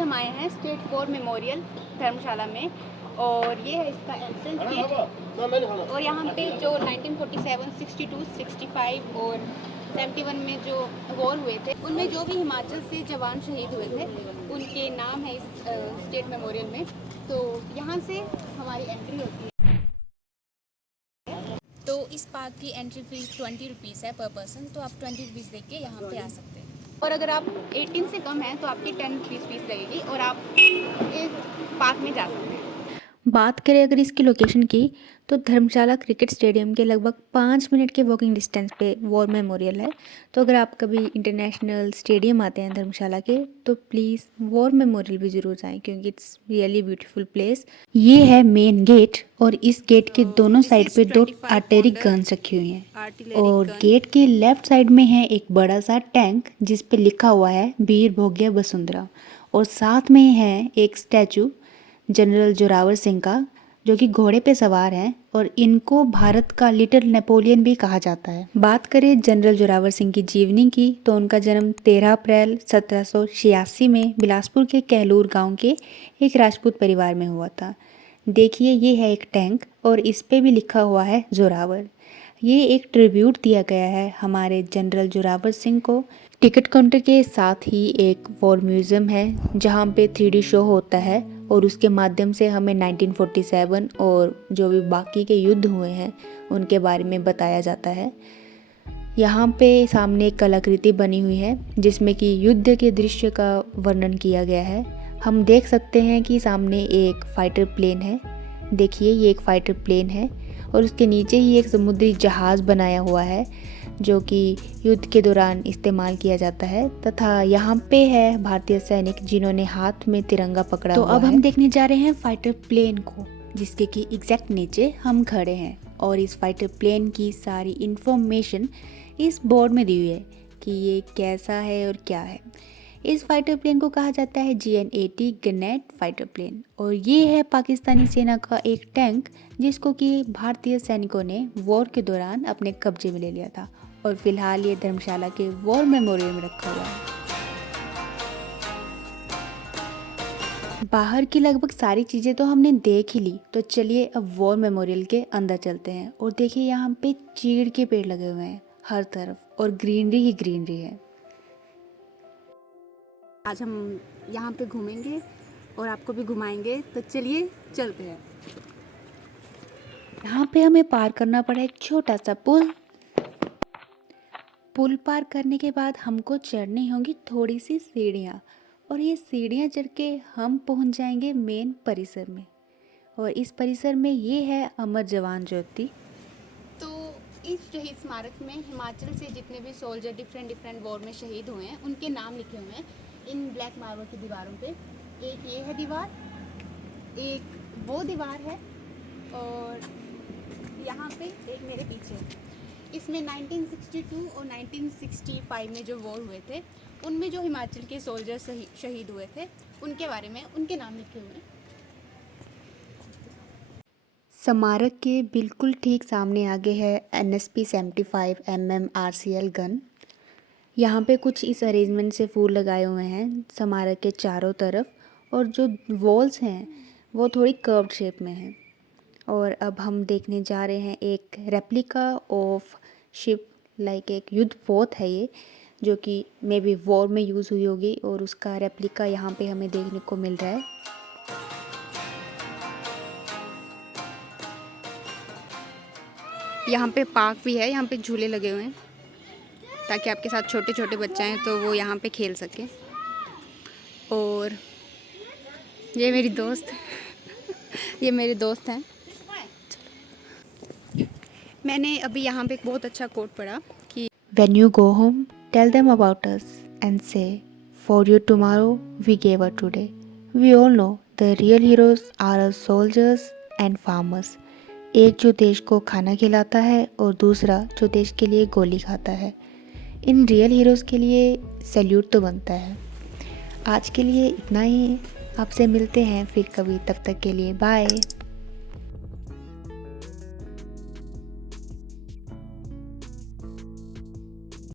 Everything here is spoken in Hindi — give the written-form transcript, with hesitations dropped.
हम आए हैं स्टेट वॉर मेमोरियल धर्मशाला में और ये है इसका एंट्रेंस गेट। और यहाँ पे जो 1947, 62, 65 और 71 में जो वॉर हुए थे उनमें जो भी हिमाचल से जवान शहीद हुए थे उनके नाम है इस स्टेट मेमोरियल में। तो यहाँ से हमारी एंट्री होती है। तो इस पार्क की एंट्री फीस 20 रुपीज़ है पर पर्सन, तो आप 20 रुपीज़ दे के यहाँ पे आ सकते हैं। और अगर आप 18 से कम हैं तो आपकी 10 रुपीज़ फीस लगेगी और आप इस पार्क में जा सकते हैं। बात करें अगर इसकी लोकेशन की, तो धर्मशाला क्रिकेट स्टेडियम के लगभग 5 मिनट के वॉकिंग डिस्टेंस पे वॉर मेमोरियल है। तो अगर आप कभी इंटरनेशनल स्टेडियम आते हैं धर्मशाला के, तो प्लीज़ वॉर मेमोरियल भी ज़रूर जाएं क्योंकि इट्स रियली ब्यूटीफुल प्लेस। ये है मेन गेट और इस गेट के दोनों साइड पे 2 आर्टिलरी गन्स रखी हुई हैं और गेट के लेफ्ट साइड में है एक बड़ा सा टैंक जिस पे लिखा हुआ है वीर भोग्य वसुंधरा, और साथ में है एक स्टैचू जनरल जोरावर सिंह का जो कि घोड़े पे सवार हैं और इनको भारत का लिटिल नेपोलियन भी कहा जाता है। बात करें जनरल जोरावर सिंह की जीवनी की, तो उनका जन्म 13 अप्रैल 1786 में बिलासपुर के कहलूर गांव के एक राजपूत परिवार में हुआ था। देखिए ये है एक टैंक और इस पे भी लिखा हुआ है जोरावर। ये एक ट्रिब्यूट दिया गया है हमारे जनरल जोरावर सिंह को। टिकट काउंटर के साथ ही एक वॉर म्यूज़ियम है जहाँ पे 3D शो होता है और उसके माध्यम से हमें 1947 और जो भी बाकी के युद्ध हुए हैं उनके बारे में बताया जाता है। यहाँ पे सामने एक कलाकृति बनी हुई है जिसमें कि युद्ध के दृश्य का वर्णन किया गया है। हम देख सकते हैं कि सामने एक फाइटर प्लेन है। देखिए ये एक फाइटर प्लेन है और उसके नीचे ही एक समुद्री जहाज़ बनाया हुआ है जो कि युद्ध के दौरान इस्तेमाल किया जाता है, तथा यहाँ पे है भारतीय सैनिक जिन्होंने हाथ में तिरंगा पकड़ा हुआ है। तो अब हम देखने जा रहे हैं फाइटर प्लेन को जिसके कि एग्जैक्ट नीचे हम खड़े हैं और इस फाइटर प्लेन की सारी इंफॉर्मेशन इस बोर्ड में दी हुई है कि ये कैसा है और क्या है। इस फाइटर प्लेन को कहा जाता है GN-80 गन्नेट फाइटर प्लेन और ये है पाकिस्तानी सेना का एक टैंक जिसको कि भारतीय सैनिकों ने वॉर के दौरान अपने कब्जे में ले लिया था और फिलहाल ये धर्मशाला के वॉर मेमोरियल में रखा हुआ है। बाहर की लगभग सारी चीज़ें तो हमने देख ही ली, तो चलिए अब वॉर मेमोरियल के अंदर चलते हैं और देखिए यहाँ पे चीड़ के पेड़ लगे हुए हैं हर तरफ और ग्रीनरी ही ग्रीनरी है। आज हम यहाँ पे घूमेंगे और आपको भी घुमाएंगे, तो चलिए चलते हैं। यहाँ पे हमें पार करना पड़ा एक छोटा सा पुल पार करने के बाद हमको चढ़नी होंगी थोड़ी सी सीढ़ियाँ और ये सीढ़ियाँ चढ़ के हम पहुँच जाएंगे मेन परिसर में। और इस परिसर में ये है अमर जवान ज्योति। तो इस शहीद स्मारक में हिमाचल से जितने भी सोल्जर डिफरेंट वॉर में शहीद हुए हैं उनके नाम लिखे हुए हैं इन ब्लैक मार्बल की दीवारों पे। एक ये है दीवार, एक वो दीवार है और यहाँ पे एक मेरे पीछे है। इसमें 1962 और 1965 में जो वॉर हुए थे उनमें जो हिमाचल के सोल्जर शहीद हुए थे उनके बारे में उनके नाम लिखे हुए हैं। स्मारक के बिल्कुल ठीक सामने आगे है NSP 75 mm RCL गन। यहाँ पे कुछ इस अरेंजमेंट से फूल लगाए हुए हैं स्मारक के चारों तरफ और जो वॉल्स हैं वो थोड़ी कर्व्ड शेप में हैं। और अब हम देखने जा रहे हैं एक रेप्लिका ऑफ शिप, लाइक एक युद्ध पोत है ये जो कि मे बी वॉर में यूज़ हुई होगी और उसका रेप्लिका यहाँ पे हमें देखने को मिल रहा है। यहाँ पे पार्क भी है, यहाँ पे झूले लगे हुए हैं ताकि आपके साथ छोटे छोटे बच्चे हैं तो वो यहाँ पे खेल सकें। और ये मेरी दोस्त ये मेरे दोस्त हैं। मैंने अभी यहाँ पे एक बहुत अच्छा कोट पढ़ा कि When you go home, tell them about us and say, for your tomorrow we gave our today. We all know the real heroes are our soldiers and farmers. एक जो देश को खाना खिलाता है और दूसरा जो देश के लिए गोली खाता है। इन रियल हीरोज़ के लिए सैल्यूट तो बनता है। आज के लिए इतना ही, आपसे मिलते हैं फिर कभी, तब तक के लिए बाय।